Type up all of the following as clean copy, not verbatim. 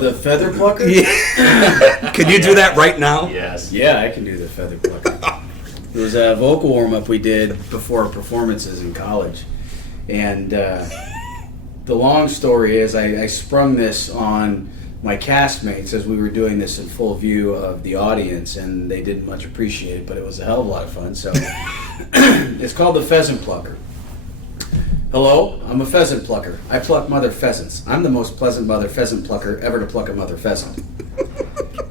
The feather plucker? Yeah. Can you do that right now? Yes. Yeah, I can do the feather plucker. It was a vocal warm-up we did before performances in college. And the long story is I sprung this on my castmates as we were doing this in full view of the audience, and they didn't much appreciate it, but it was a hell of a lot of fun. So it's called the pheasant plucker. Hello, I'm a pheasant plucker. I pluck mother pheasants. I'm the most pleasant mother pheasant plucker ever to pluck a mother pheasant.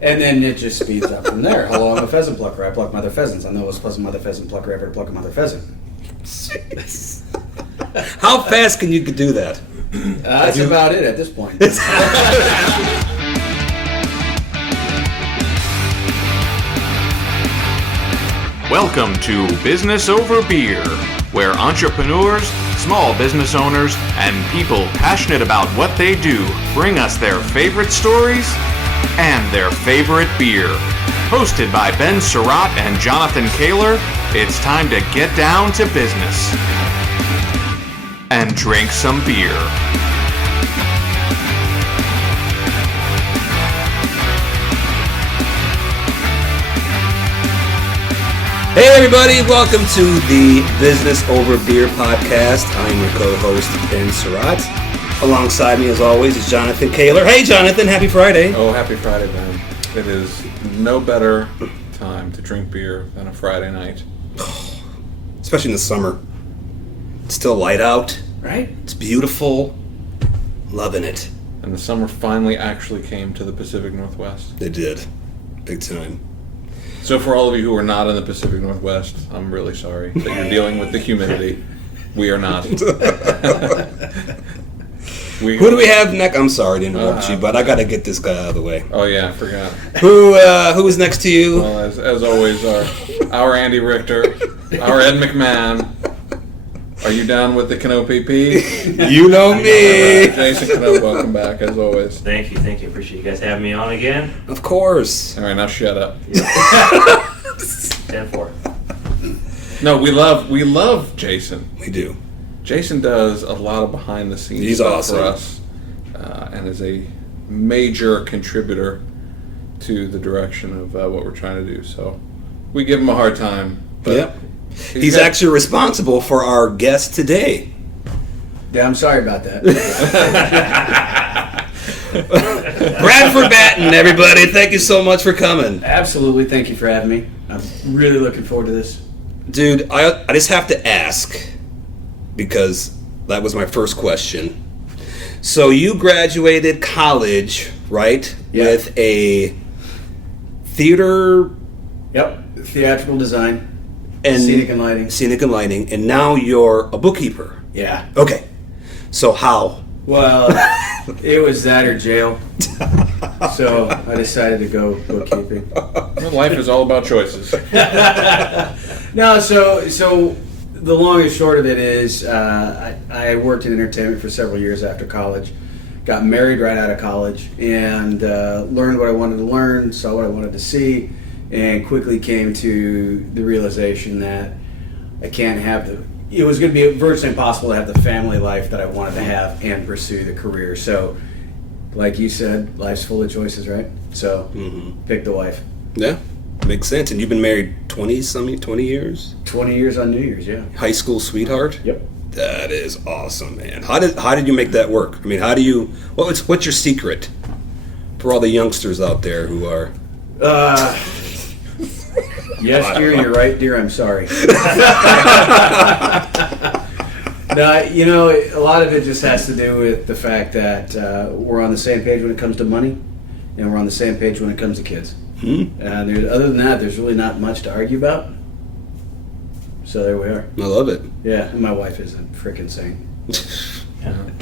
And then it just speeds up from there. Hello, I'm a pheasant plucker. I pluck mother pheasants. I'm the most pleasant mother pheasant plucker ever to pluck a mother pheasant. How fast can you do that? That's about it at this point. Welcome to Business Over Beer, where entrepreneurs, small business owners, and people passionate about what they do bring us their favorite stories and their favorite beer. Hosted by Ben Surratt and Jonathan Kaler, it's time to get down to business and drink some beer. Hey everybody, welcome to the Business Over Beer podcast. I'm your co-host, Ben Surratt. Alongside me, as always, is Jonathan Kaler. Hey Jonathan, happy Friday. Oh, happy Friday, Ben. It is no better time to drink beer than a Friday night. Especially in the summer. It's still light out. Right? It's beautiful. Loving it. And the summer finally actually came to the Pacific Northwest. They did. Big time. So for all of you who are not in the Pacific Northwest, I'm really sorry that you're dealing with the humidity. We are not. Who do we have next? I'm sorry to interrupt you, but I got to get this guy out of the way. Oh yeah, I forgot. Who is next to you? Well, as always, our Andy Richter, our Ed McMahon. Are you down with the Cano PP? You know me. Jason Cano, welcome back as always. Thank you. Appreciate you guys having me on again. Of course. All right, now shut up. 10-4. No, we love Jason. We do. Jason does a lot of behind the scenes He's stuff awesome. for us, and is a major contributor to the direction of what we're trying to do. So we give him a hard time. But Yep. He's actually responsible for our guest today. Yeah, I'm sorry about that. Bradford Batten, everybody. Thank you so much for coming. Absolutely, thank you for having me. I'm really looking forward to this. Dude, I just have to ask, because that was my first question. So you graduated college, right? Yeah. With a theater Yep, theatrical design, and scenic and lighting. Scenic and lighting, and now you're a bookkeeper. Yeah. Okay. So how? Well, it was that or jail. So I decided to go bookkeeping. Well, life is all about choices. No, so the long and short of it is I worked in entertainment for several years after college, got married right out of college, and learned what I wanted to learn, saw what I wanted to see, and quickly came to the realization that I can't have it was going to be virtually impossible to have the family life that I wanted to have and pursue the career. So, like you said, life's full of choices, right? So, pick the wife. Yeah, makes sense. And you've been married 20 years? 20 years on New Year's, yeah. High school sweetheart? Yep. That is awesome, man. How did you make that work? I mean, how do you? What's your secret for all the youngsters out there who are? Yes, dear, you're right, dear, I'm sorry. No, a lot of it just has to do with the fact that we're on the same page when it comes to money, and we're on the same page when it comes to kids. And other than that, there's really not much to argue about. So there we are. I love it. Yeah, and my wife is a frickin' saint.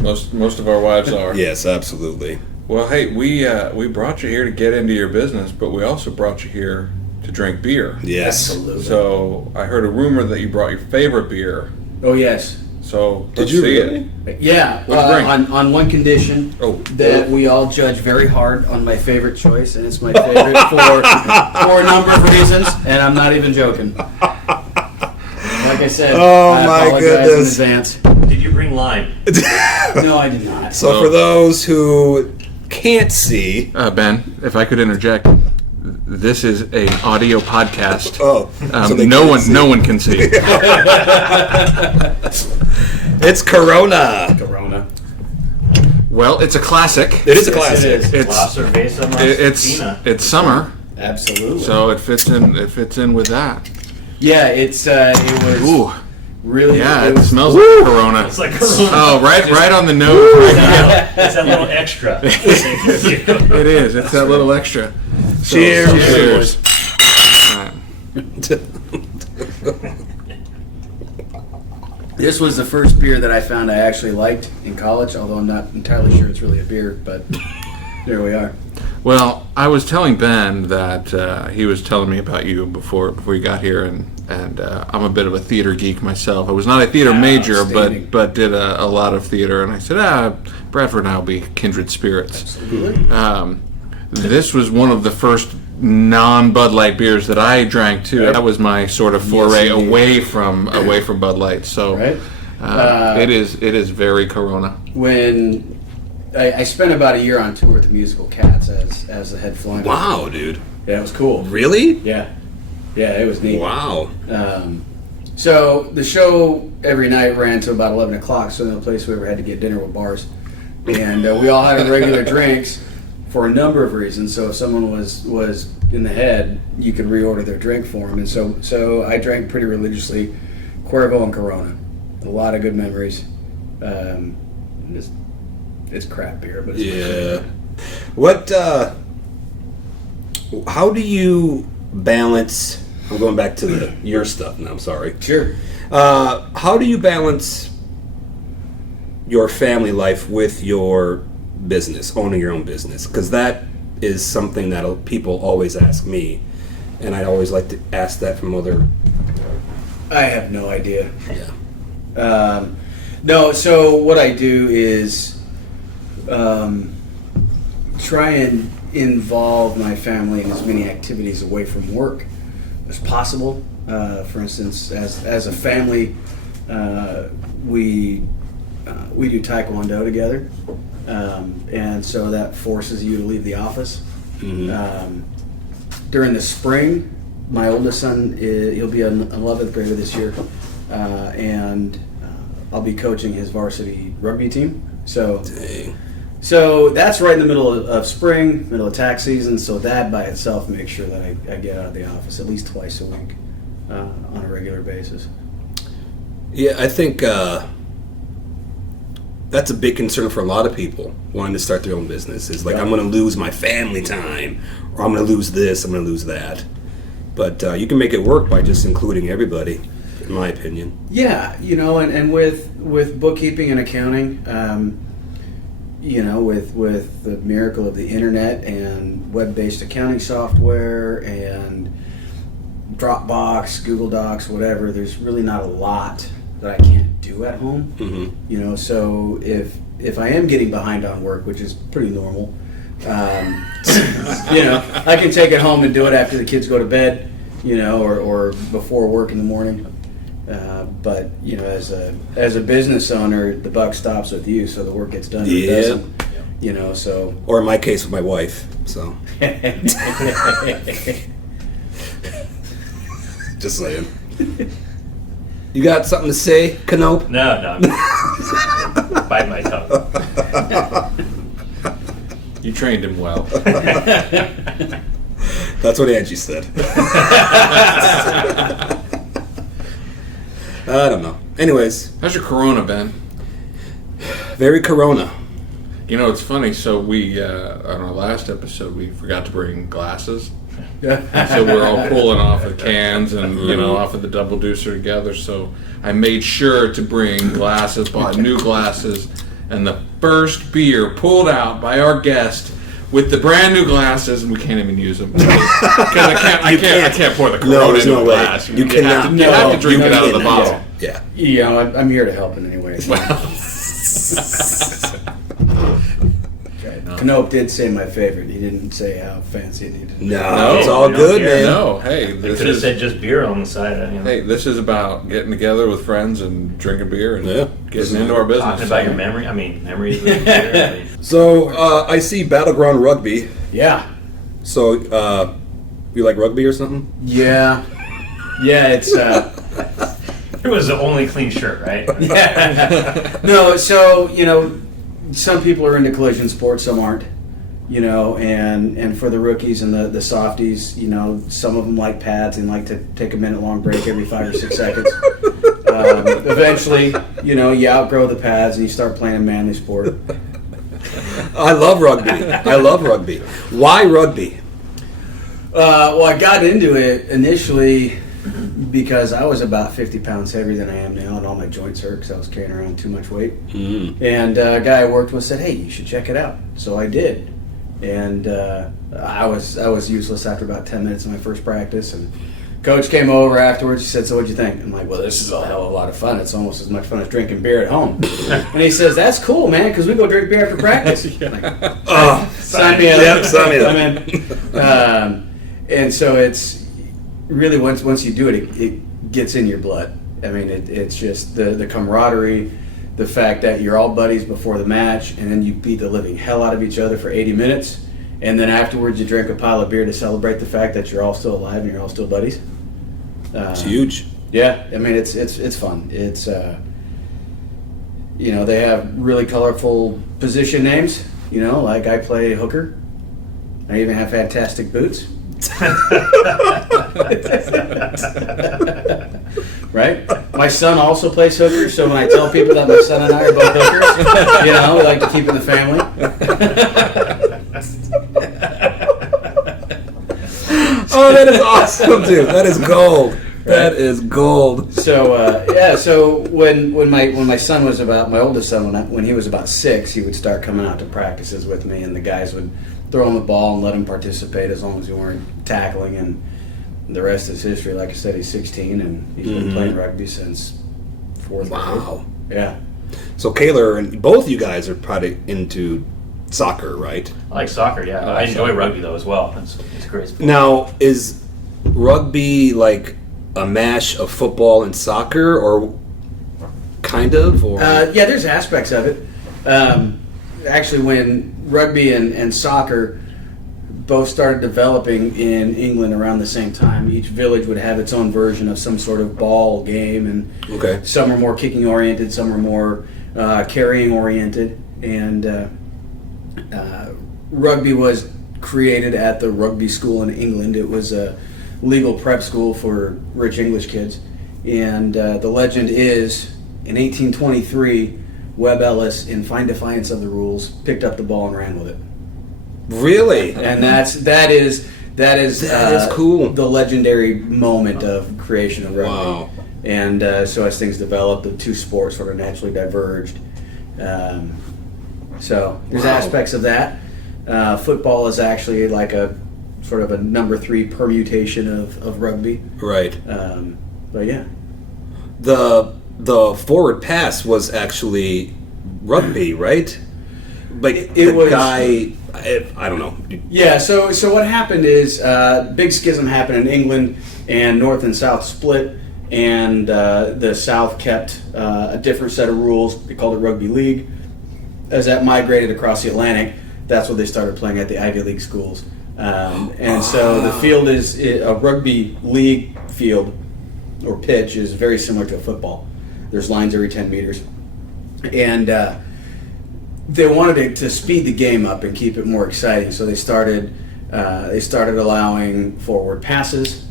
Most of our wives are. Yes, absolutely. Well, hey, we brought you here to get into your business, but we also brought you here to drink beer. Yes. Absolutely. So I heard a rumor that you brought your favorite beer. Oh, yes. So Did let's you see really? it. Yeah, What'd you bring? on one condition, Oh. that we all judge very hard on my favorite choice, and it's my favorite for a number of reasons, and I'm not even joking. Like I said, Oh, I my apologize goodness. in advance. Did you bring lime? No, I did not. So for those who can't see. Ben, if I could interject, this is an audio podcast. Oh, so they no can't one can see. It's Corona. Corona. Well, it's a classic. It is a classic. It is. La cerveza más It's summer, Absolutely. so it fits in with that. Yeah, it was Ooh, really. yeah, it it was, smells like Corona. It's like Corona. Oh, right on the nose. Right It's that little extra. It is. It's that little extra. So, Cheers. Cheers. All right. This was the first beer that I found I actually liked in college, although I'm not entirely sure it's really a beer, but there we are. Well, I was telling Ben that he was telling me about you before you got here, and I'm a bit of a theater geek myself. I was not a theater major, Outstanding. but did a lot of theater, and I said, Bradford and I will be kindred spirits. Absolutely. This was one of the first non-Bud Light beers that I drank too. That was my sort of foray indeed. away from Bud Light. So Right. it is very Corona. When I spent about a year on tour with the musical Cats as the head flying. Wow, dude. Yeah, it was cool. Really? Yeah, it was neat. Wow. So the show every night ran to about 11 o'clock, so the only place we ever had to get dinner with bars. And we all had our regular drinks for a number of reasons. So if someone was in the head, you could reorder their drink for them. And so I drank pretty religiously Cuervo and Corona. A lot of good memories. It's crap beer, but it's Yeah. What? How do you balance? I'm going back to your stuff now. I'm sorry. sure. How do you balance your family life with your business, owning your own business? Because that is something that people always ask me, and I always like to ask that from other. I have no idea. Yeah. No, so what I do is try and involve my family in as many activities away from work as possible. For instance, as a family, we do Taekwondo together, and so that forces you to leave the office. Mm-hmm. During the spring, my oldest son, he'll be an 11th grader this year, and I'll be coaching his varsity rugby team. So Dang. So that's right in the middle of spring, middle of tax season. So that by itself makes sure that I get out of the office at least twice a week on a regular basis. Yeah, I think that's a big concern for a lot of people wanting to start their own business. Is like, Yeah. I'm going to lose my family time, or I'm going to lose this, I'm going to lose that. But you can make it work by just including everybody, in my opinion. Yeah, and with bookkeeping and accounting, with the miracle of the internet and web-based accounting software and Dropbox, Google Docs, whatever, there's really not a lot that I can't do at home. Mm-hmm. So if I am getting behind on work, which is pretty normal, I can take it home and do it after the kids go to bed, or before work in the morning. But as a business owner, the buck stops with you, so the work gets done. Or it doesn't, so. Or in my case, with my wife. So just saying. You got something to say, Canope? No. Bite my tongue. You trained him well. That's what Angie said. I don't know. Anyways, How's your Corona, Ben? very Corona. It's funny. So we on our last episode we forgot to bring glasses. Yeah. So we're all pulling off of cans and off of the double deucer together. So I made sure to bring glasses, bought new glasses, and the first beer pulled out by our guest with the brand new glasses, and we can't even use them because I can't pour the Corona there's into no a way. glass. You have cannot. to, you have to drink you it out of the cannot. bottle. Yeah. I'm here to help in any way. Okay, no, Knope did say my favorite. He didn't say how fancy it needed to be. No, it's all good, man. No, hey, They this could have is said just beer on the side. hey, this is about getting together with friends and drinking beer and Yeah. getting into our business. Talking about your memories of beer. So I see Battleground Rugby. Yeah. So you like rugby or something? Yeah. Yeah, it's... It was the only clean shirt, right? Yeah. No, so, some people are into collision sports, some aren't. And for the rookies and the softies, some of them like pads and like to take a minute-long break every 5 or 6 seconds. Eventually, you outgrow the pads and you start playing a manly sport. I love rugby. Why rugby? Well, I got into it initially because I was about 50 pounds heavier than I am now, and all my joints hurt because I was carrying around too much weight. And a guy I worked with said, "Hey, you should check it out." So I did, and I was useless after about 10 minutes of my first practice. And coach came over afterwards. He said, "So what'd you think?" I'm like, "Well, this is a hell of a lot of fun. It's almost as much fun as drinking beer at home." And he says, "That's cool, man, because we go drink beer after practice." I'm like, sign me up. Yep, sign me up. I'm in. And so it's really once you do it, it gets in your blood. I mean, it's just the camaraderie, the fact that you're all buddies before the match, and then you beat the living hell out of each other for 80 minutes, and then afterwards you drink a pile of beer to celebrate the fact that you're all still alive and you're all still buddies. It's huge. Yeah, I mean it's fun. It's they have really colorful position names. Like I play hooker. I even have fantastic boots. Right? My son also plays hooker, so when I tell people that my son and I are both hookers, we like to keep it in the family. Oh, that is awesome, dude. That is gold. That is gold. So so when my son was my oldest son, when he was about 6, he would start coming out to practices with me, and the guys would throw him the ball and let him participate as long as he weren't tackling, and the rest is history. Like I said, he's 16 and he's been playing rugby since 4th grade. Wow. Yeah. So Kaylor and both you guys are probably into soccer, right? I like soccer, yeah. I enjoy rugby, though, as well. It's great sport. Now, is rugby like a mash of football and soccer, or kind of? Or? Yeah, there's aspects of it. Actually, when rugby and soccer both started developing in England around the same time, each village would have its own version of some sort of ball game, and some are more kicking oriented, some are more carrying oriented, and rugby was created at the rugby school in England. It was a legal prep school for rich English kids, and the legend is in 1823 Webb Ellis, in fine defiance of the rules, picked up the ball and ran with it. Really? And that is cool. The legendary moment of creation of rugby. Wow. And so as things developed, the two sports sort of naturally diverged. So there's aspects of that. Football is actually like a sort of a number 3 permutation of rugby. Right. But yeah. The forward pass was actually rugby, right? But it was, guy, I don't know. Yeah, so what happened is big schism happened in England, and North and South split, and the South kept a different set of rules. They called it Rugby League. As that migrated across the Atlantic, that's what they started playing at the Ivy League schools. And so the field is a rugby league field or pitch is very similar to a football. There's lines every 10 meters. And they wanted to speed the game up and keep it more exciting, so they started allowing forward passes.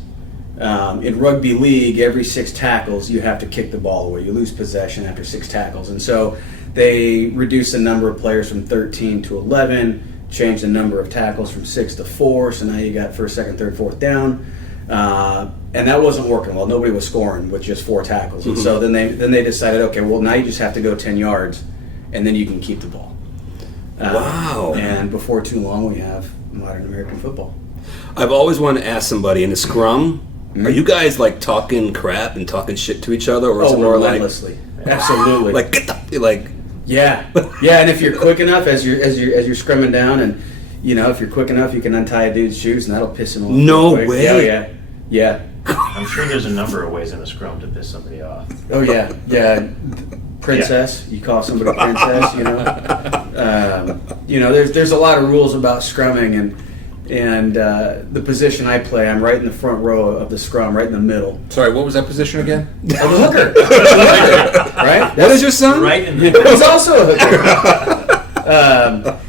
In rugby league, every 6 tackles, you have to kick the ball away. You lose possession after 6 tackles. And so they reduced the number of players from 13 to 11, changed the number of tackles from 6 to 4, so now you got first, second, third, fourth down. And that wasn't working well. Nobody was scoring with just 4 tackles. And so then they decided, okay, well, now you just have to go 10 yards, and then you can keep the ball. Wow. And before too long, we have modern American football. I've always wanted to ask somebody, in a scrum, are you guys like talking crap and talking shit to each other, or is it more like relentlessly? Absolutely. like get the like? Yeah, and if you're quick enough as you're scrumming down, and if you're quick enough, you can untie a dude's shoes, and that'll piss him off. No real quick. way. Yeah. I'm sure there's a number of ways in a scrum to piss somebody off. Oh yeah. Princess, you call somebody princess. There's a lot of rules about scrumming, and the position I play, I'm right in the front row of the scrum, right in the middle. Sorry, what was that position again? The hooker. Right? What is your son? Right in the He's also a hooker.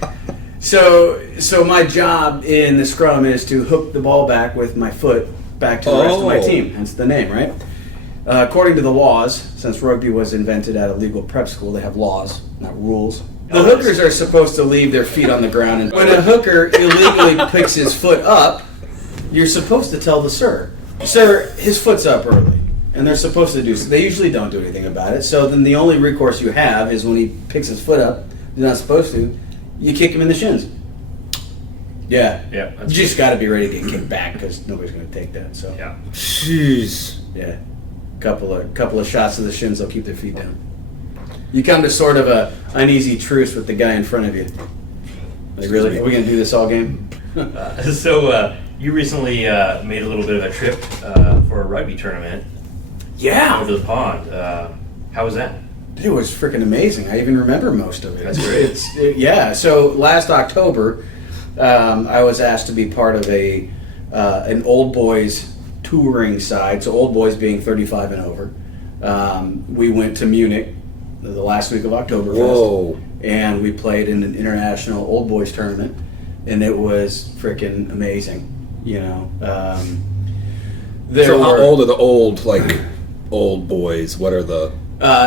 So my job in the scrum is to hook the ball back with my foot back to the rest of my team. Hence the name, right? According to the laws, since rugby was invented at a legal prep school, they have laws, not rules. The hookers are supposed to leave their feet on the ground, and when a hooker illegally picks his foot up, you're supposed to tell the sir, his foot's up early, and they're supposed to do so. They usually don't do anything about it, so then the only recourse you have is when he picks his foot up, they're not supposed to, you kick him in the shins. Yeah. Yeah. You just got to be ready to get kicked back because nobody's going to take that. So Yeah. Jeez. yeah, couple of shots to the shins, they'll keep their feet down. You come to sort of a uneasy truce with the guy in front of you. Like, really? Are we going to do this all game? So you recently made a little bit of a trip for a rugby tournament Yeah. over the pond. How was that? It was freaking amazing. I even remember most of it. That's great. Yeah. So last October, I was asked to be part of an old boys touring side. So old boys being 35 and over. We went to Munich the last week of Oktoberfest. Whoa. And we played in an international old boys tournament, and it was freaking amazing. So how old are the old boys? What are the...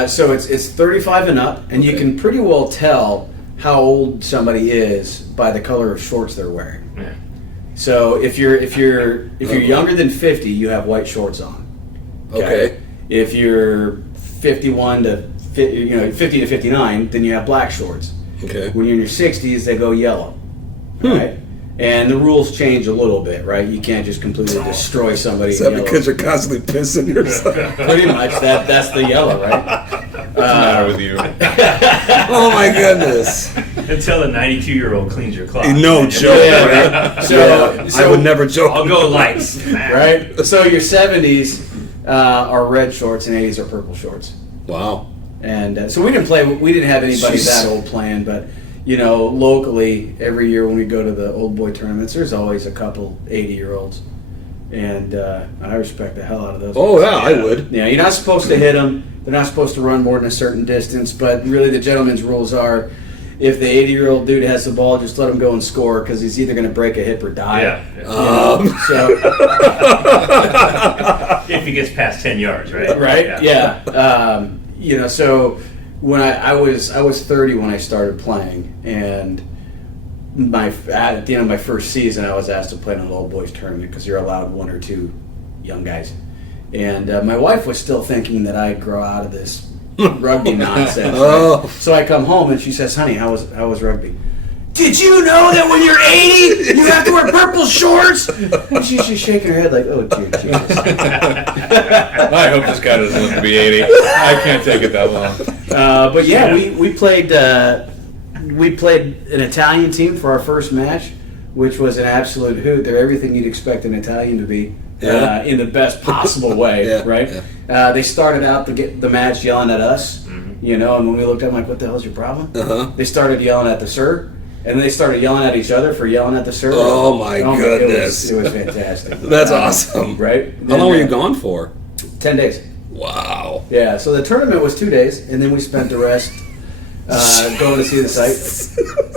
So it's 35 and up, and you can pretty well tell how old somebody is by the color of shorts they're wearing. Yeah. So if you're younger than 50, you have white shorts on. Okay. If you're 50 to 59, then you have black shorts. Okay. When you're in your 60s, they go yellow. Right? And the rules change a little bit, right? You can't just completely destroy somebody. Is that in yellow. because you're constantly pissing yourself? Pretty much. That's the yellow, right? What's the matter with you? Oh my goodness. Until a 92-year-old cleans your cloth. No joke, Yeah, right? right. I would never joke. I'll go lights. Right? So your 70s are red shorts and 80s are purple shorts. Wow. And so we didn't have anybody Jeez. that old playing, but locally, every year when we go to the old boy tournaments, there's always a couple 80-year-olds. And I respect the hell out of those. Oh, yeah, I would. Yeah, you're not supposed to hit them. They're not supposed to run more than a certain distance, but really the gentleman's rules are if the 80-year-old dude has the ball, just let him go and score because he's either going to break a hip or die. Yeah. So If he gets past 10 yards, right? right? Yeah. So when I was 30 when I started playing, and at the end of my first season, I was asked to play in an old boys tournament because you're allowed one or two young guys. And my wife was still thinking that I'd grow out of this rugby nonsense. Oh. Right? So I come home and she says, "Honey, how was rugby?" "Did you know that when you're 80, you have to wear purple shorts?" And she's just shaking her head like, "Oh, dear Jesus." I hope this guy doesn't live to be 80. I can't take it that long. But yeah, we played an Italian team for our first match, which was an absolute hoot. They're everything you'd expect an Italian to be. Yeah. In the best possible way, Yeah, right? They started out the match yelling at us, and when we looked at them like, "What the hell's your problem?" Uh-huh. They started yelling at the sir, and they started yelling at each other for yelling at the sir. Oh, my goodness. It was fantastic. That's awesome. Right? How long were you gone for? 10 days. Wow. Yeah, so the tournament was 2 days, and then we spent the rest going to see the site.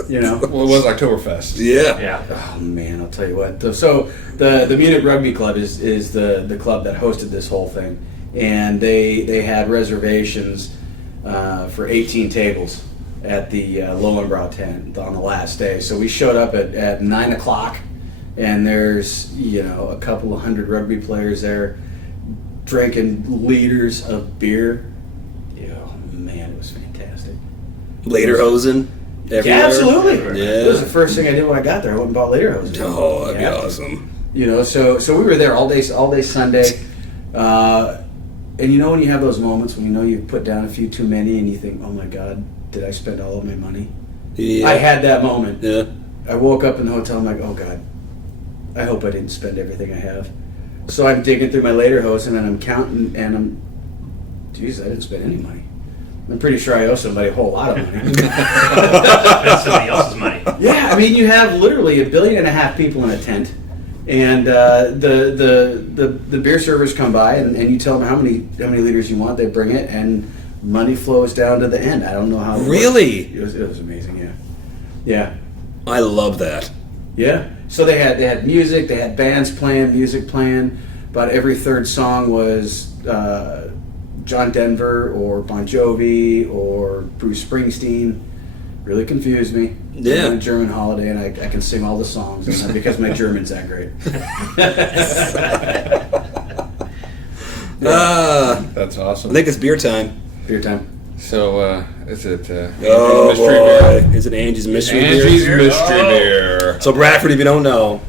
Well, it was Oktoberfest. Yeah. Yeah. Oh man, I'll tell you what. So the Munich Rugby Club is the club that hosted this whole thing, and they had reservations for 18 tables at the Lowenbrow tent on the last day. So we showed up at 9 o'clock, and there's a couple of hundred rugby players there drinking liters of beer. Oh man, it was fantastic. Lederhosen everywhere. Yeah, absolutely. Yeah. It was the first thing I did when I got there. I went and bought Lederhosen. Oh, that'd be Yeah. awesome. So we were there all day Sunday. And when you have those moments when you've put down a few too many and you think, "Oh my God, did I spend all of my money? Yeah. I had that moment. Yeah. I woke up in the hotel, I'm like, oh God, I hope I didn't spend everything I have. So I'm digging through my Lederhosen and I'm counting and geez, I didn't spend any money. I'm pretty sure I owe somebody a whole lot of money. That's somebody else's money. Yeah, I mean, you have literally 1.5 billion people in a tent, and the beer servers come by and you tell them how many liters you want. They bring it, and money flows down to the end. I don't know how. Really? It was amazing. Yeah, yeah, I love that. yeah. So they had music. They had bands playing, music playing. About every third song was John Denver or Bon Jovi or Bruce Springsteen. Really confused me. Yeah. I'm on a German holiday and I can sing all the songs, and not because my German's that great. That's awesome. I think it's beer time. Beer time. So, is it Oh, mystery boy. beer? Is it Angie's mystery Angie's beer? mystery beer. So, Bradford, if you don't know,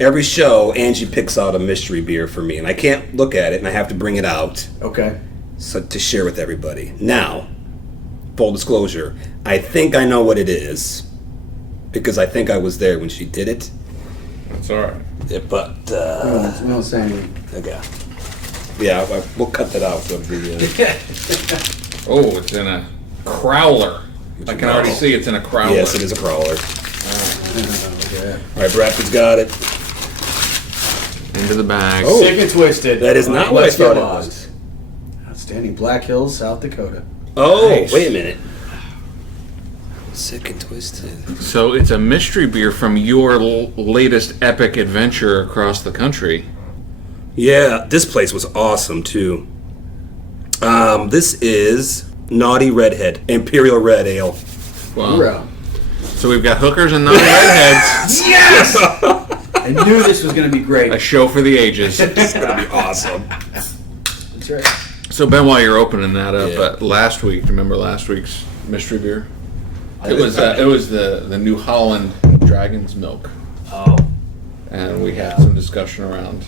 every show, Angie picks out a mystery beer for me, and I can't look at it, and I have to bring it out Okay. to share with everybody. Now, full disclosure, I think I know what it is, because I think I was there when she did it. That's all right. Yeah, but, We don't say anything. okay. Yeah, we'll cut that out of the... Oh, it's in a crowler. I can already see it's in a crowler. Yes, it is a crawler. Okay. All right, Bradford's got it. Into the bag. Oh. Sick and Twisted. That is not what I Let's Get thought it Lost. was. Outstanding. Black Hills, South Dakota. Oh, Nice. wait a minute. Sick and Twisted. So it's a mystery beer from your latest epic adventure across the country. Yeah, this place was awesome too. This is Naughty Redhead, Imperial Red Ale. Wow. Hoorah. So we've got hookers and Naughty Redheads. Yes! I knew this was going to be great. A show for the ages. It's gonna be awesome. That's right. So Ben, while you're opening that up, Yeah. last week, remember last week's mystery beer? It was the New Holland Dragon's Milk, Oh, and we had some discussion around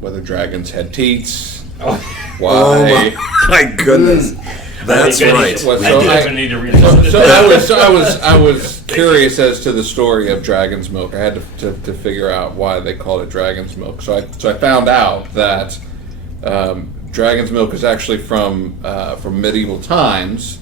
whether dragons had teats. Oh Why? my goodness. That's I think I right. need to- Well, I so think I- I need to revisit I was curious as to the story of Dragon's Milk. I had to figure out why they called it Dragon's Milk. So I found out that Dragon's Milk is actually from medieval times,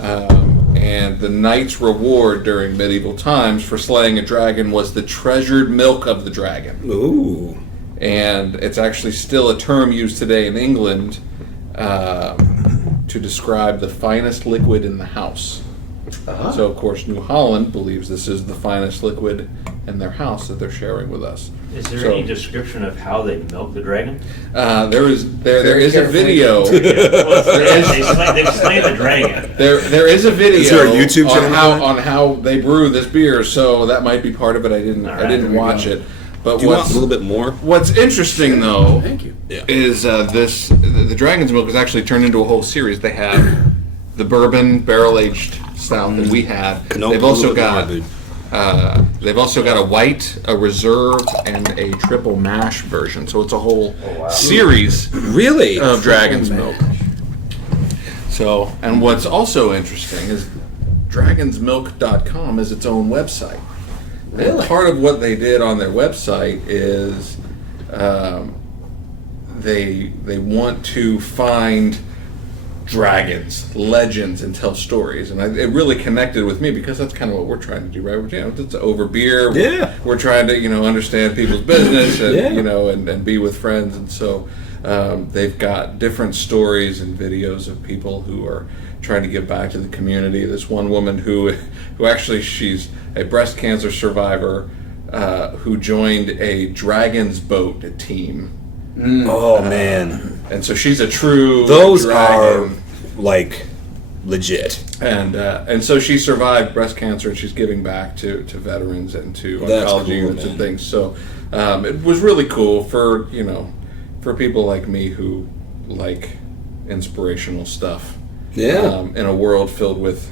and the knight's reward during medieval times for slaying a dragon was the treasured milk of the dragon. Ooh. And it's actually still a term used today in England to describe the finest liquid in the house. So, of course, New Holland believes this is the finest liquid in their house that they're sharing with us. Is there So- any description of how they milk the dragon? There is a carefully. video. They slay the dragon. There is a video Is there a YouTube channel on how they brew this beer, so that might be part of it. I didn't All right, there we watch go. it. But Do you want a little bit more? what's interesting though Thank you. is the Dragon's Milk is actually turned into a whole series. They have the bourbon barrel aged stout that we had. They've also got they've also got a white, a reserve, and a triple mash version. So it's a whole series Really? of Dragon's Milk. So, and what's also interesting is dragonsmilk.com is its own website. And part of what they did on their website is they want to find dragons, legends, and tell stories. And it really connected with me because that's kind of what we're trying to do, right? It's over beer. Yeah. We're trying to, understand people's business and, Yeah. and be with friends. And so they've got different stories and videos of people who are trying to give back to the community. This one woman who actually, she's a breast cancer survivor who joined a Dragon's Boat team. Oh, man. And so she's a true Those dragon. are, like, legit. And so she survived breast cancer, and she's giving back to veterans and to That's oncology cool, units man. and things. So it was really cool for people like me who like inspirational stuff. Yeah. In a world filled with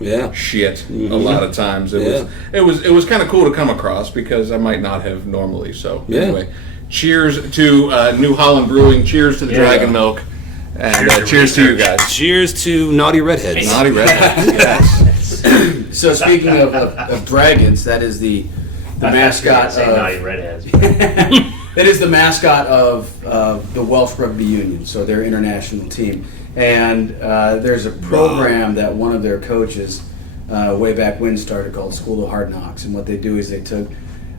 Yeah. shit Mhm. a lot of times, it was kind of cool to come across because I might not have normally. So Yeah. anyway, cheers to New Holland Brewing. Cheers to the Yeah. Dragon Milk. And cheers to you guys. Cheers to Naughty Redheads. Naughty Redheads. Yes. So speaking of dragons, that is the mascot Say of Naughty Redheads. it is the mascot of the Welsh Rugby Union, so their international team. And there's a program that one of their coaches way back when started called School of Hard Knocks. And what they do is they took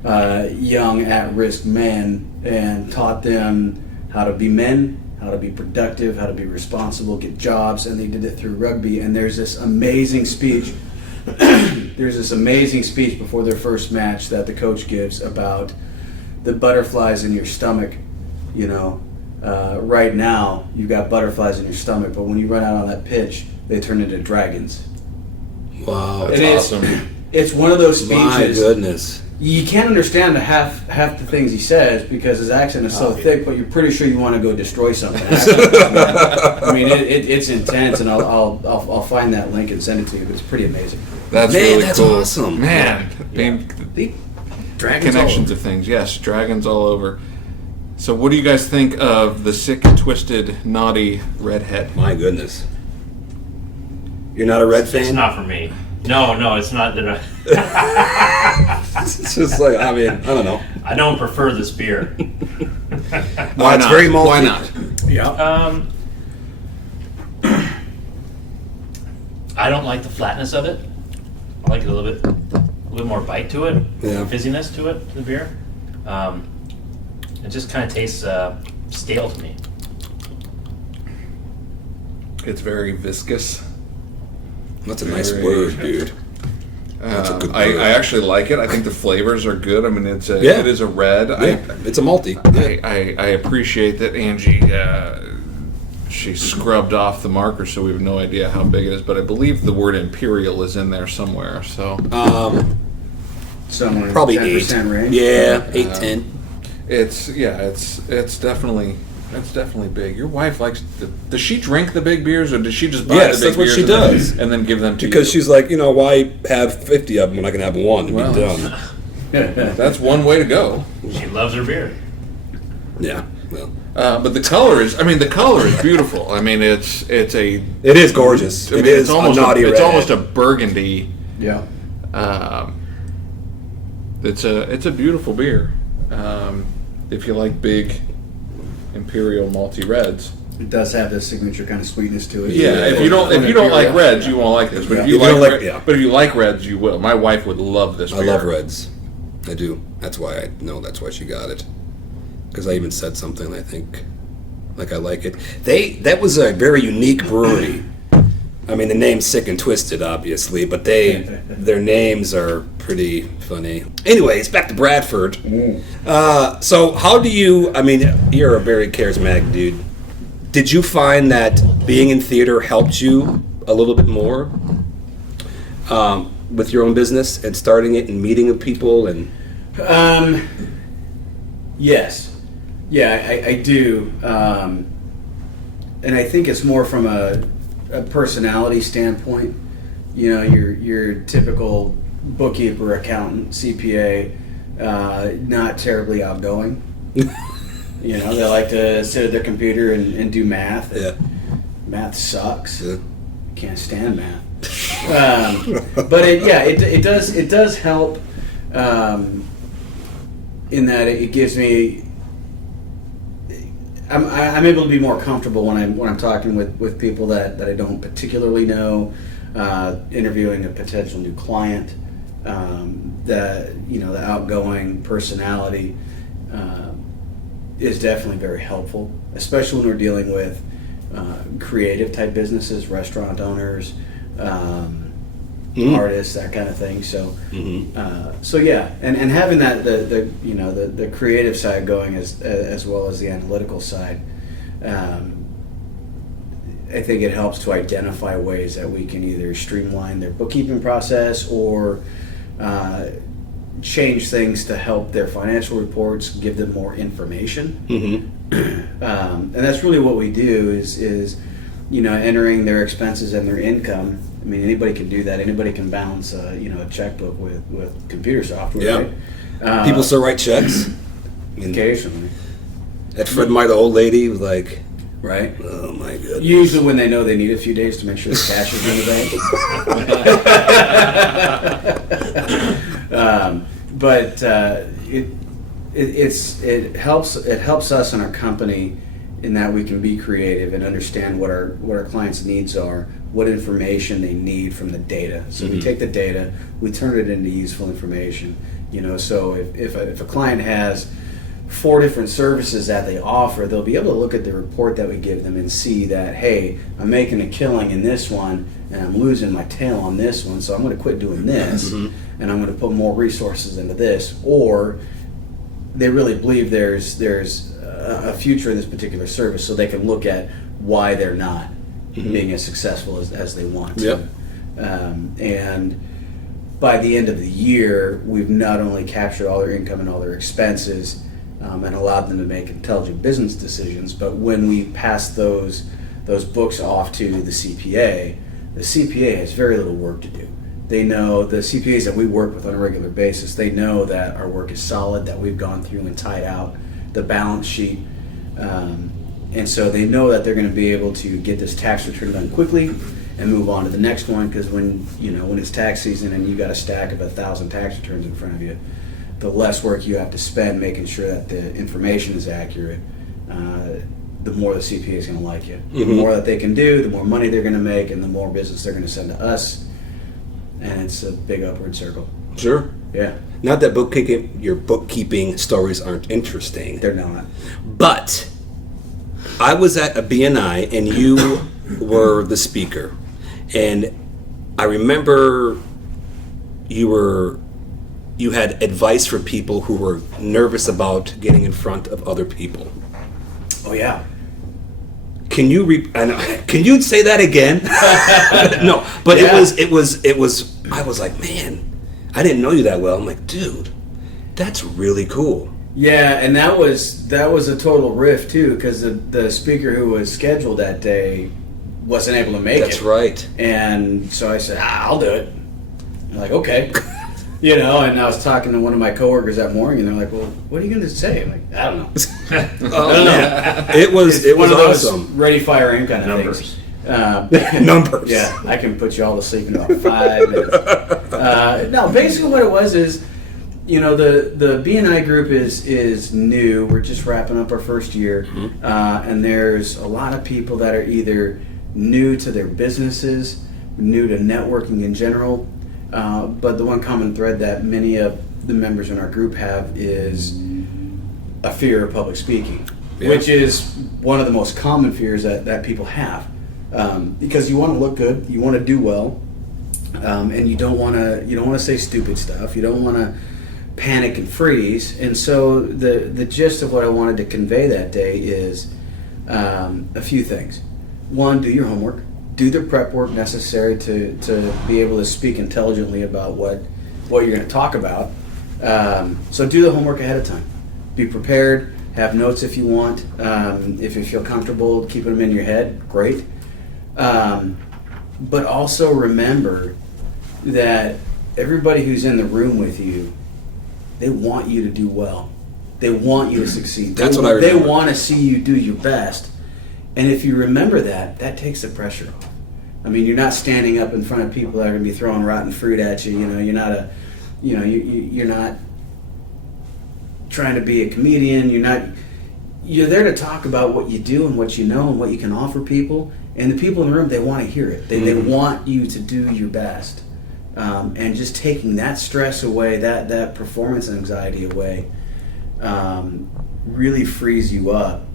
young at-risk men and taught them how to be men, how to be productive, how to be responsible, get jobs, and they did it through rugby. And there's this amazing speech. There's this amazing speech before their first match that the coach gives about the butterflies in your stomach. You know, right now you've got butterflies in your stomach, but when you run out on that pitch, they turn into dragons. Wow. That's awesome. It's one of those speeches. My goodness. You can't understand half the things he says because his accent is so thick, but you're pretty sure you want to go destroy something. I mean, it's intense, and I'll find that link and send it to you. It's pretty amazing. That's Man, really that's cool. awesome. Man, The dragons connections of things. Yes, dragons all over. So what do you guys think of the sick, twisted, naughty redhead? My goodness. You're not a Red It's fan? not for me. No, it's not that It's just like, I mean, I don't know. I don't prefer this beer. Why It's not? very malty. Why not? Yeah. I don't like the flatness of it. I like it a little more bite to it, Yeah. fizziness to it, the beer. It just kind of tastes stale to me. It's very viscous. That's a nice Very- word, dude. That's a good word. I actually like it. I think the flavors are good. I mean, it Yeah. is a red. Yeah, it's a malty. Yeah. I appreciate that Angie, she scrubbed off the marker, so we have no idea how big it is. But I believe the word Imperial is in there somewhere. So Somewhere in Probably the 10% 8. range. Yeah, 8, 10. it's definitely big. Your wife likes. Does she drink the big beers, or does she just buy Yes, the big that's what beers she does. and then give them to Because you? she's like, why have 50 of them when I can have one and Well, be done? That's one way to go. She loves her beer. Yeah, well, But the color is beautiful. I mean, it's a. it is gorgeous. I mean, It is it's almost a naughty it's redhead. almost a burgundy. Yeah. It's a beautiful beer. If you like big Imperial malty reds. It does have this signature kind of sweetness to it. Yeah, if you don't like reds, you won't like this. But Yeah. if you If you don't like, like- yeah. but if you like reds, you will. My wife would love this beer. I love reds. I do. That's why that's why she got it. Because I even said something, I think, like I like it. That was a very unique brewery. I mean, the name's Sick and Twisted, obviously, but their names are pretty funny. Anyways, back to Bradford. So how do you, I mean, you're a very charismatic dude. Did you find that being in theater helped you a little bit more with your own business and starting it and meeting with people? And Yes. Yeah, I do. And I think it's more from a personality standpoint. You know, your typical bookkeeper, accountant, CPA, not terribly outgoing. You know, they like to sit at their computer and do math. yeah, Math sucks. yeah. Can't stand math. But it does help in that it gives me. I'm able to be more comfortable when I'm talking with people that I don't particularly know, interviewing a potential new client. The outgoing personality is definitely very helpful, especially when we're dealing with creative type businesses, restaurant owners, artists, that kind of thing. So, so yeah, and having that the creative side going as well as the analytical side, I think it helps to identify ways that we can either streamline their bookkeeping process or change things to help their financial reports, give them more information. And that's really what we do is entering their expenses and their income. I mean, anybody can do that. Anybody can balance a checkbook with computer software. Yeah. Right? People still write checks. Occasionally. At Fred My, the old lady was like, right? Oh my goodness. Usually when they know they need a few days to make sure the cash is in the bank. But it helps us in our company in that we can be creative and understand what our clients' needs are, what information they need from the data. So we take the data, we turn it into useful information. So if a client has 4 different services that they offer, they'll be able to look at the report that we give them and see that, hey, I'm making a killing in this one and I'm losing my tail on this one, so I'm going to quit doing this and I'm going to put more resources into this. Or they really believe there's a future in this particular service, so they can look at why they're not being as successful as they want to. Yep. And by the end of the year, we've not only captured all their income and all their expenses and allowed them to make intelligent business decisions, but when we pass those books off to the CPA has very little work to do. They know, the CPAs that we work with on a regular basis, they know that our work is solid, that we've gone through and tied out the balance sheet. And so they know that they're going to be able to get this tax return done quickly and move on to the next one, because when it's tax season and you got a stack of 1,000 tax returns in front of you, the less work you have to spend making sure that the information is accurate, the more the CPA is going to like you. The more that they can do, the more money they're going to make, and the more business they're going to send to us. And it's a big upward circle. Sure. Yeah. Not that your bookkeeping stories aren't interesting. They're not. But I was at a BNI and you were the speaker. And I remember you had advice for people who were nervous about getting in front of other people. Oh yeah. Can you can you say that again? No, but Yeah. it was I was like, man, I didn't know you that well. I'm like, dude, that's really cool. Yeah, and that was a total riff too, because the speaker who was scheduled that day wasn't able to make it. That's right. And so I said, I'll do it. I'm like, okay. And I was talking to one of my coworkers that morning, and they're like, well, what are you going to say? I'm like, I don't know. Oh, man. It was one of those awesome. ready, fire, aim kind of Numbers. things. Numbers. Yeah, I can put you all to sleep in about 5 minutes. No, basically what it was is, the BNI group is new. We're just wrapping up our first year, and there's a lot of people that are either new to their businesses, new to networking in general, but the one common thread that many of the members in our group have is a fear of public speaking, which is one of the most common fears that people have, because you want to look good, you want to do well, and you don't want to say stupid stuff, you don't want to panic and freeze. And so the gist of what I wanted to convey that day is a few things. One, do your homework. Do the prep work necessary to be able to speak intelligently about what you're going to talk about. So do the homework ahead of time. Be prepared. Have notes if you want. If you feel comfortable keeping them in your head, great. But also remember that everybody who's in the room with you, they want you to do well. They want you to succeed. That's what I remember. They want to see you do your best. And if you remember that takes the pressure off. I mean, you're not standing up in front of people that are going to be throwing rotten fruit at you. You're not you're not trying to be a comedian. You're there to talk about what you do and what you know and what you can offer people. And the people in the room, they want to hear it. They want you to do your best. And just taking that stress away, that performance anxiety away, really frees you up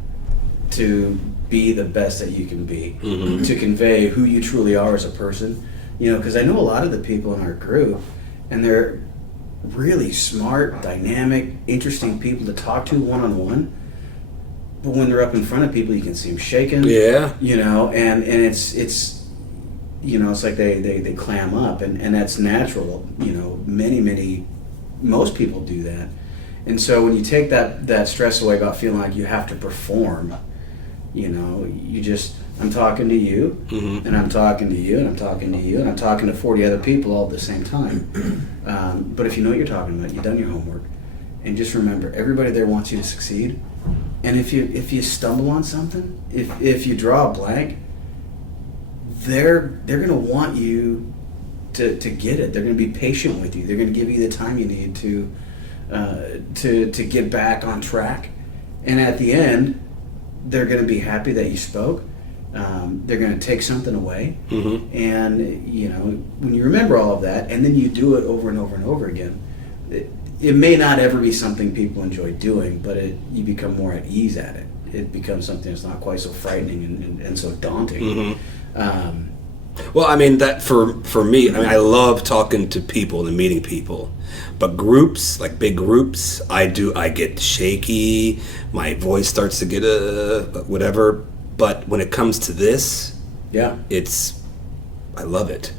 to be the best that you can be, to convey who you truly are as a person. Because I know a lot of the people in our group, and they're really smart, dynamic, interesting people to talk to one-on-one. But when they're up in front of people, you can see them shaking. Yeah. And it's it's like they clam up, and that's natural. Most people do that. And so when you take that stress away about feeling like you have to perform, I'm talking to you, and I'm talking to you, and I'm talking to you, and I'm talking to 40 other people all at the same time. But if you know what you're talking about, you've done your homework, and just remember, everybody there wants you to succeed. And if you stumble on something, if you draw a blank, they're going to want you to get it. They're going to be patient with you. They're going to give you the time you need to get back on track. And at the end, they're going to be happy that you spoke. They're going to take something away. Mm-hmm. And, when you remember all of that, and then you do it over and over and over again, it may not ever be something people enjoy doing, but you become more at ease at it. It becomes something that's not quite so frightening and so daunting. Mm-hmm. Well, I mean, that for me, I mean, I love talking to people and meeting people, but groups, like big groups, I get shaky, my voice starts to get whatever, but when it comes to this, yeah, I love it.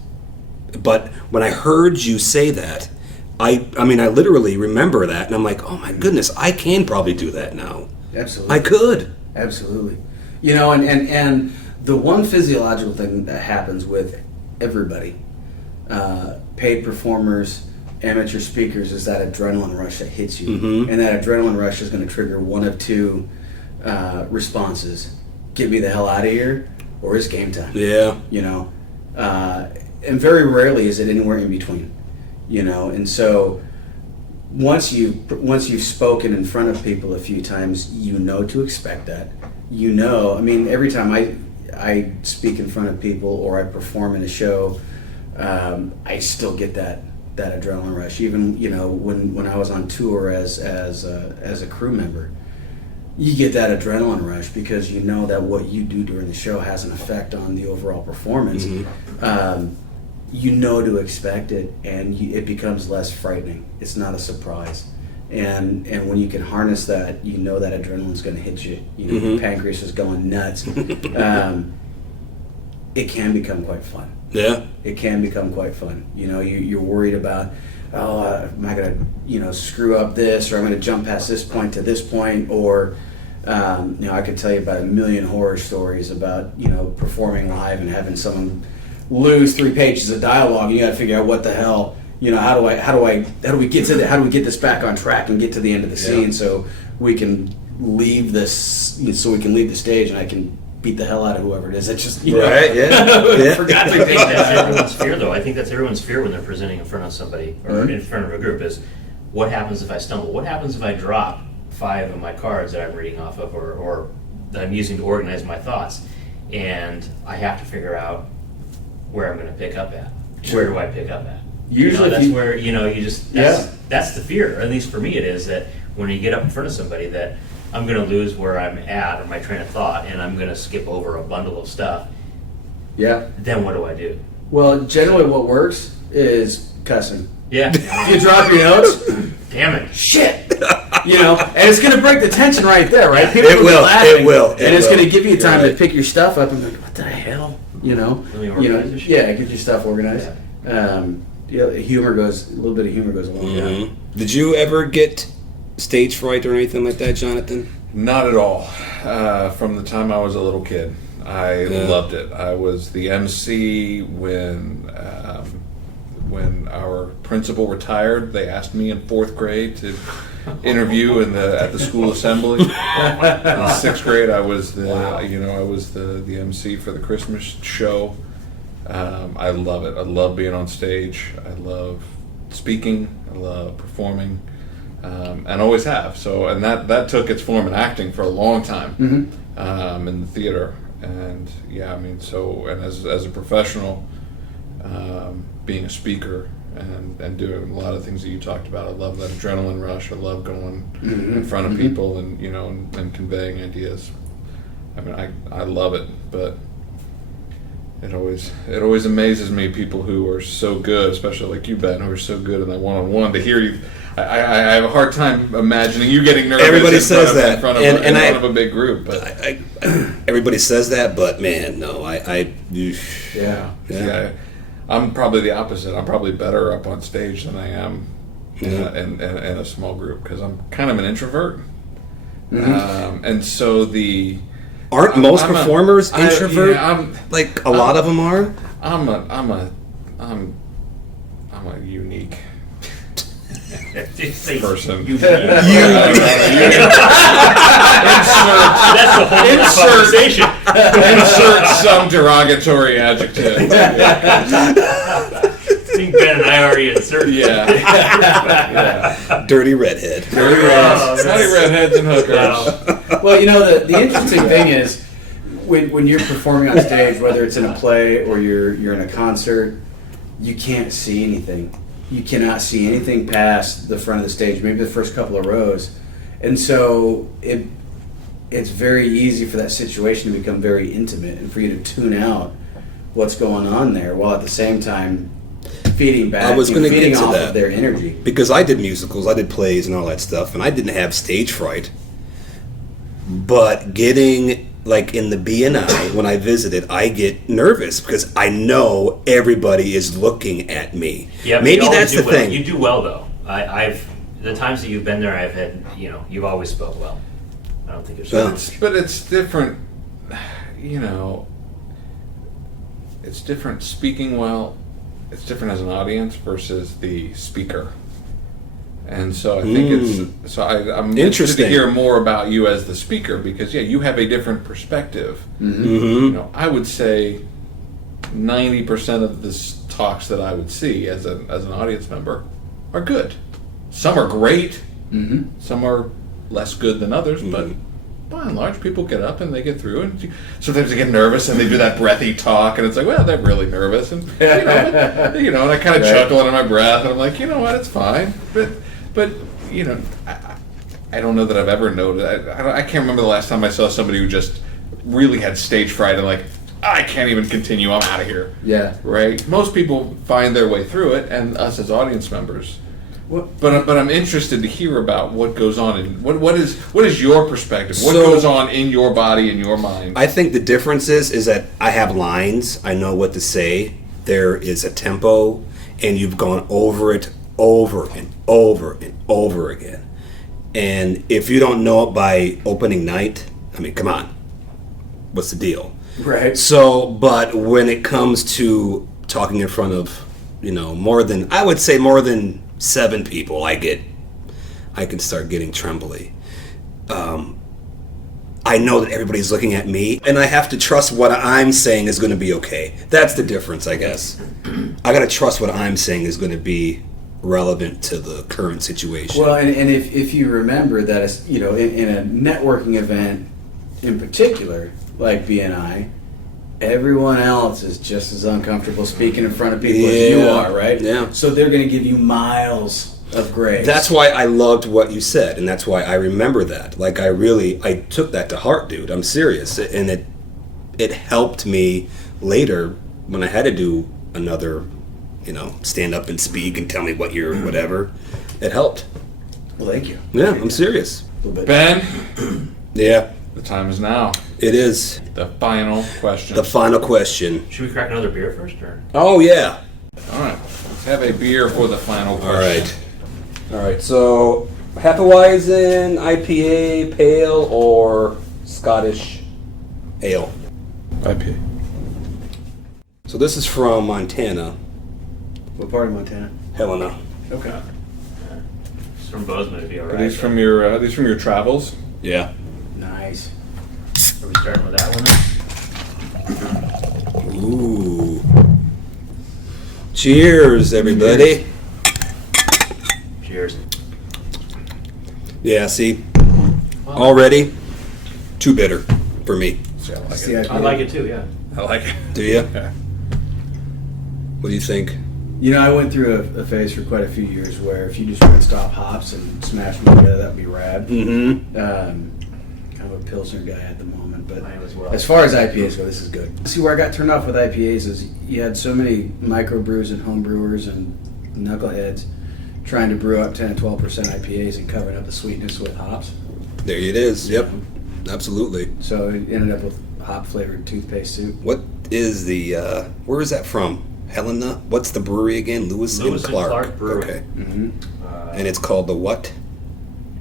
But when I heard you say that, I mean, I literally remember that, and I'm like, oh my goodness, I can probably do that now. Absolutely. I could. Absolutely. And the one physiological thing that happens with everybody, paid performers, amateur speakers, is that adrenaline rush that hits you. Mm-hmm. And that adrenaline rush is going to trigger one of two responses. Get me the hell out of here, or it's game time. Yeah. And very rarely is it anywhere in between. And so once you've spoken in front of people a few times, to expect that. I mean, every time I speak in front of people or I perform in a show, I still get that adrenaline rush. Even when I was on tour as a crew member, you get that adrenaline rush because you know that what you do during the show has an effect on the overall performance. Mm-hmm. To expect it, and it becomes less frightening. It's not a surprise. And when you can harness that, that adrenaline's going to hit you. Mm-hmm. The pancreas is going nuts. It can become quite fun. Yeah. It can become quite fun. You're worried about, am I going to, screw up this, or I'm going to jump past this point to this point, or, I could tell you about a million horror stories about, performing live and having someone lose 3 pages of dialogue, and you got to figure out what the hell, how do we get this back on track and get to the end of the scene so we can leave the stage and I can beat the hell out of whoever it is. It's just right, yeah. Forgot to think that's everyone's fear, though. I think that's everyone's fear when they're presenting in front of somebody or in front of a group is, what happens if I stumble? What happens if I drop 5 of my cards that I'm reading off of or that I'm using to organize my thoughts, and I have to figure out where I'm going to pick up at. Sure. Where do I pick up at? Usually that's where that's the fear. At least for me, it is that when you get up in front of somebody, that I'm going to lose where I'm at or my train of thought, and I'm going to skip over a bundle of stuff. Yeah. Then what do I do? Well, generally, what works is cussing. Yeah. You drop your notes. Damn it. Shit. And it's going to break the tension right there, right? People It will. laughing, It will. and it's going to give you time You're to right. pick your stuff up and be like, what the hell? Let me organize this shit. Yeah, get your stuff organized. Humor goes a little bit of humor goes a long way. Mm-hmm. Did you ever get stage fright or anything like that, Jonathan? Not at all. From the time I was a little kid, I loved it. I was the MC when our principal retired. They asked me in 4th grade to interview at the school assembly. In 6th grade, I was the MC for the Christmas show. I love it. I love being on stage. I love speaking. I love performing. And always have. So, and that took its form in acting for a long time, in the theater. And and as a professional, being a speaker and doing a lot of things that you talked about, I love that adrenaline rush. I love going in front of people and and conveying ideas. I mean, I love it, but it always amazes me, people who are so good, especially like you, Ben, who are so good in that one-on-one, to hear you. I have a hard time imagining you getting nervous. Everybody says that in front of a big group. But everybody says that, but man, no, yeah. I'm probably the opposite. I'm probably better up on stage than I am in a small group because I'm kind of an introvert, and so aren't most performers introvert? A lot of them are. I'm a unique person. You. Insert, That's the whole conversation. insert some derogatory adjective. I think Ben and I already inserted. Yeah. Dirty redhead. Dirty redheads and hookers. Wow. Well, the interesting thing is when you're performing on stage, whether it's in a play or you're in a concert, you can't see anything. You cannot see anything past the front of the stage, maybe the first couple of rows. And so it's very easy for that situation to become very intimate and for you to tune out what's going on there while at the same time feeding back, I was going to feeding get to off that. of their energy. Because I did musicals, I did plays and all that stuff, and I didn't have stage fright. But getting, like in the BNI, when I visited, I get nervous because I know everybody is looking at me. Yeah, maybe that's the thing. You do well though. I've the times that you've been there, I've had you've always spoke well. I don't think there's. But it's different, it's different speaking well. It's different as an audience versus the speaker. And so I think I'm interested to hear more about you as the speaker because you have a different perspective. Mm-hmm. I would say 90% of the talks that I would see as an audience member are good. Some are great. Mm-hmm. Some are less good than others, but by and large, people get up and they get through. And sometimes they get nervous and they do that breathy talk, and it's like, well, they're really nervous, and and I kind of chuckle under my breath, and I'm like, you know what, it's fine. But I don't know that I've ever noticed. I can't remember the last time I saw somebody who just really had stage fright and like, I can't even continue. I'm out of here. Yeah. Right. Most people find their way through it, and us as audience members. But I'm interested to hear about what goes on and what is your perspective? What goes on in your body and your mind? I think the difference is that I have lines. I know what to say. There is a tempo, and you've gone over it over and over and over again. And if you don't know it by opening night, I mean, come on. What's the deal? Right. So, but when it comes to talking in front of, more than 7 people, I can start getting trembly. I know that everybody's looking at me, and I have to trust what I'm saying is going to be okay. That's the difference, I guess. I got to trust what I'm saying is going to be relevant to the current situation. Well, and if you remember that, in a networking event in particular, like BNI, everyone else is just as uncomfortable speaking in front of people as you are, right? Yeah. So they're going to give you miles of grace. That's why I loved what you said, and that's why I remember that. Like, I took that to heart, dude. I'm serious. And it helped me later when I had to do another, stand up and speak and tell me what you're whatever. It helped. Well, thank you. Yeah, I'm serious. A little bit. Ben, Yeah, the time is now. it is. The final question. The final question. Should we crack another beer first, or? Oh, yeah. All right. Let's have a beer for the final question. All right, so Hefeweizen, IPA, pale, or Scottish ale? IPA. So this is from Montana, What part of Montana? Helena. Okay. It's from Bozeman, it'd be all Are right. these from your travels? Yeah. Nice. Are we starting with that one? Ooh. Cheers, everybody. Cheers. Yeah, see? Already, too bitter for me. See, I like That's it. the IPA. I like it too, yeah. I like it. Do you? Yeah. What do you think? I went through a phase for quite a few years where if you just rinsed off hops and smashed them together, that'd be rad. Mm-hmm. Kind of a Pilsner guy at the moment, but Mine as well. as far as IPAs go, this is good. See, where I got turned off with IPAs is you had so many microbrews and home brewers and knuckleheads trying to brew up 10 and 12% IPAs and covering up the sweetness with hops. There it is. Yep. Absolutely. So it ended up with hop-flavored toothpaste soup. What is the, where is that from? Helena? What's the brewery again? Lewis and Clark. Brewing. Okay. Mm-hmm. And it's called the what?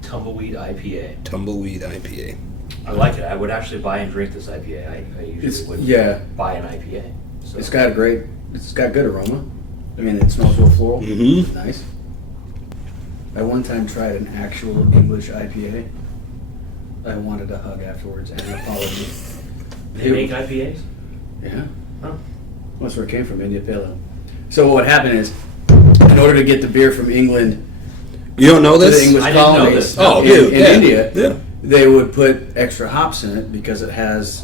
Tumbleweed IPA. Tumbleweed IPA. I like it. I would actually buy and drink this IPA. I usually wouldn't buy an IPA. So. It's got good aroma. I mean, it smells real floral. Mhm. Nice. I one time tried an actual English IPA. I wanted a hug afterwards and an apology. They make IPAs? Yeah. Huh. That's where it came from, India Pale Ale. So what happened is, in order to get the beer from England You don't know to the this? English I didn't know colonies this. Oh, in, dude, in yeah. India, Yeah. they would put extra hops in it because it has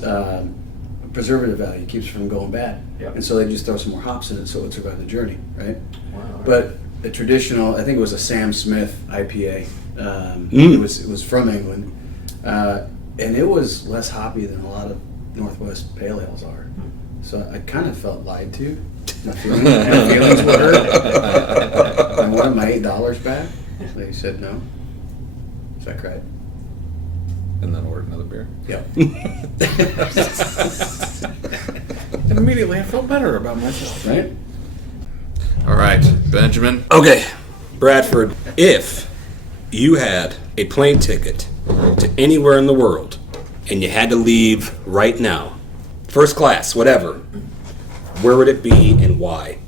preservative value, keeps it from going bad. Yep. And so they just throw some more hops in it so it would survive the journey, right? Wow. But the traditional, I think it was a Sam Smith IPA. Mm. It was from England, and it was less hoppy than a lot of Northwest Pale Ales are. So I kind of felt lied to. My feelings were hurt. I wanted my $8 back. They said no. So I cried. And then ordered another beer. Yep. And immediately I felt better about myself. Right? All right, Benjamin. Okay, Bradford, if you had a plane ticket to anywhere in the world and you had to leave right now, first class, whatever, where would it be and why?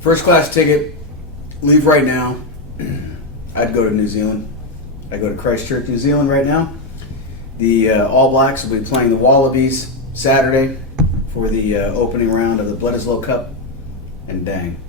First class ticket, leave right now. I'd go to New Zealand. I'd go to Christchurch, New Zealand right now. The All Blacks will be playing the Wallabies Saturday for the opening round of the Bledisloe Cup. And dang,